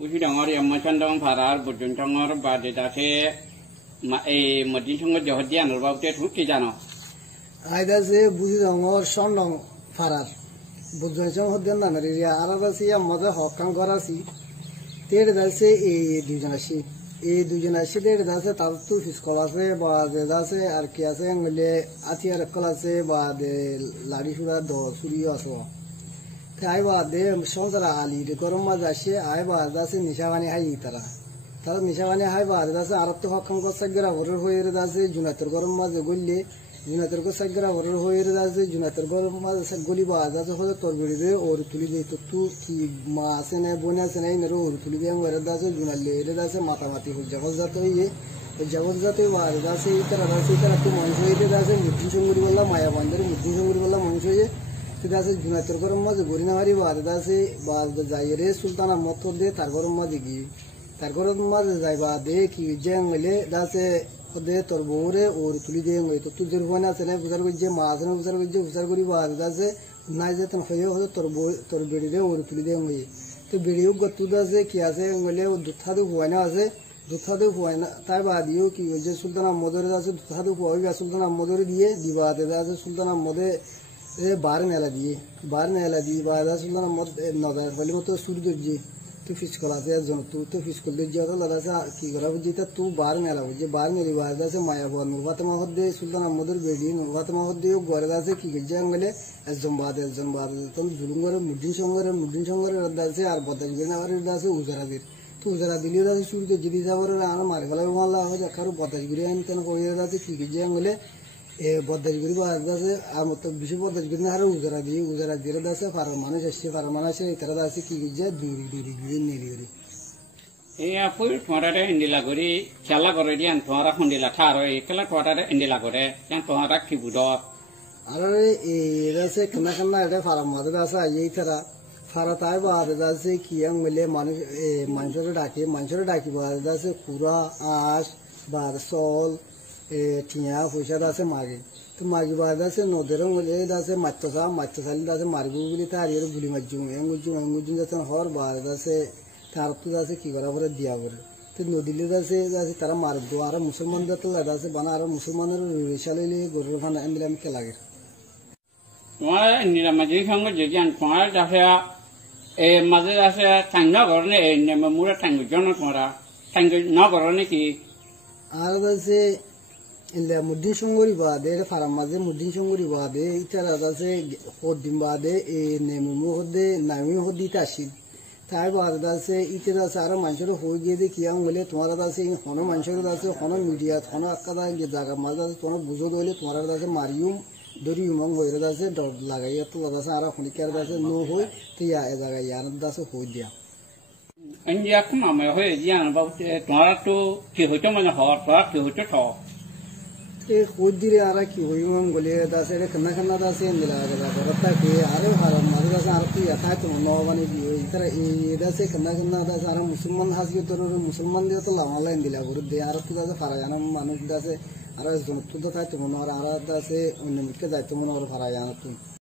বুঝি ডাঙর এমন দং ভাড়ার বুঝুন ডাঙর বাদে দাসে এই মদিন সঙ্গে জহদিয়ান বাবুতে ঠুকি জানো আইদাসে বুঝি ডাঙর সন দং ভাড়ার বুঝুন সঙ্গ হদিয়ান না রিয়া আর দাসে মজা হকাম করাছি তেড়ে দাসে এই দুজন আসি এই দুজন আসি তেড়ে দাসে তার তো ফিসকল আছে বা দাসে আর কি আছে মিলে আথিয়ার কল আছে বা লাড়ি সুরা দ সুরিও আছে আই বাদে সংসার আলি গরম মাঝে আসে আই বাদ আছে নিশাবানি হাই তারা নিশাবানি হাই বাদ আছে আর তো হকাম কসাগরা হরর হয়ে আছে জুনাতের গরম মাঝে গললে জুনাতের কসাগরা হরর হয়ে আছে জুনাতের গরম মাঝে গলি বাদ আছে হলে তোর বেড়ে ওর তুলি দিয়ে তো তু কি মা আছে না বোন আছে না মেরে ওর তুলি দিয়ে আছে জুনালে এর আছে মাতামাতি হল জগৎ যাতে হইয়ে জগৎ যাতে বাদ আছে এই তারা তো মানুষ হয়ে আছে মুদ্দিন সঙ্গুরি বললাম মায়া বান্ধের মুদ্দিন সঙ্গুরি বললাম মানুষ হয়ে দাসে জুনাতের গরম মাঝে গরিনা হারি বাদ দাসে বাদ যাই রে সুলতানা মত দে তার গরম মাঝে গিয়ে তার গরম মাঝে যাই বা দে কি যে মেলে দাসে দে তোর বউরে ওর তুলি দিয়ে তো তুই যে রুয়ানা আছে না বুঝার করছে মা আছে না বুঝার করি বাদ দাসে নাই যে হয়ে হতো তোর বেড়ি রে ওর তুলি দিয়ে তো বেড়িও গতু দাসে কি আছে মেলে ও দুধা হুয়ানা আছে দুধা হুয়ানা তাই বাদিও কি যে সুলতানা মদরে আছে দুধা হুয়াই সুলতানা মদরে দিয়ে দিবা আছে সুলতানা মদে बाहर नेला दिए बाद सुल्तान मत नदा बोले मत सूर्य जी तू फिसकल आते तू फिसकल दे जाओ लदा से की करा बुझीता तू बाहर नेला बुझे बाहर नेली बाद से माया बोल नुरवात महद दे सुल्तान मदर बेडी नुरवात महद दे गोरदा से की गजंगले अजम बाद तम जुलुंगर मुद्दिन संगर रदा से और बदल बिना और रदा से उजरा दे तू उजरा दिली रदा से सूर्य जिदी जावर आना मारे वाला वाला हो जा करो बदल बिना तन कोई रदा से की गजंगले बदाजगुरी बासे আর মত বেশি বদাজগুরি না আর উজারা দিয়ে দাসে ফারার মানুষ আসছে ফারার মানুষ এটারা দাসে কি গিয়ে দুরি নেলি এই আপুর তোমারে ইন্দিলা গরি খেলা করে দিয়ান তোমারা হন্দিলা ঠারো একলা তোমারে ইন্দিলা করে জান তোমারা কি বুড়ো আর এই দাসে কানা এটা ফারার মাঝে দাসে এই তারা ফারা তাই বাদ দাসে কি আং মিলে মানুষের ডাকি বাদ দাসে কুরা আঁশ বার সল ঠিয়া পয়সা দাসে মাগে তো মাগি বাদ আছে নদের মধ্যে দাসে মাত্রসালি দাসে মারবো বলে তার এর গুলি মারজুম এঙ্গুজুম যাতে হর বাদ আছে তার তো দাসে কি করা পরে দিয়া করে তো নদীলে দাসে তারা মারবো আর মুসলমান যাতে দাসে বানা আর মুসলমানের রেশালে গরুর খানা এমনি আমি খেলাগে তোমার নিরামাজির সঙ্গে যদি তোমার দাসে এই মাঝে দাসে টাঙ্গ করনে এই মুরা টাঙ্গ জন তোমরা টাঙ্গ না করনে কি আর দাসে ইলে মুদ্দিন সঙ্গরি বাদে ফারাম মাঝে মুদ্দিন সঙ্গরি বাদে ইতারা দাসে হদ্দিন বাদে এ নেমু হদ্দে নামি হদ্দিতে আসি তাই বাদ দাসে ইতে দাসে আর মানুষের হয়ে গিয়ে দিয়ে কি বলে তোমার দাসে হন মানুষের দাসে হন মিডিয়া হন আক্কা দা জায়গা মাঝে তোমার বুঝো গেলে তোমার দাসে মারিউম দরিউম হয়ে দাসে ডর লাগাইয়া তো দাসে আর হনিকার দাসে নো হই তো ইয়া এ জায়গা ইয়ার দাসে হয়ে দিয়া ইন্ডিয়া কুমামে হয়ে জিয়ান বাবু তোমার তো কি হইতো মানে হওয়ার পর কি হইতো ঠ खुद दिरे आ रहा कि हुई हम बोले दासे रे कन्ना दासे मिला गया रत्ता के आरे हारम मारे दासे आरती आता तो नौवानी भी इधर ये दासे कन्ना दासे आरा मुसलमान हासियो तो मुसलमान दे तो लावाला इंदिला गुरु दे आरती दासे फरायाना मानुष दासे आरा जोन तो था तो मनोर आरा दासे उन्हें मिटके जाते मनोर फरायाना तो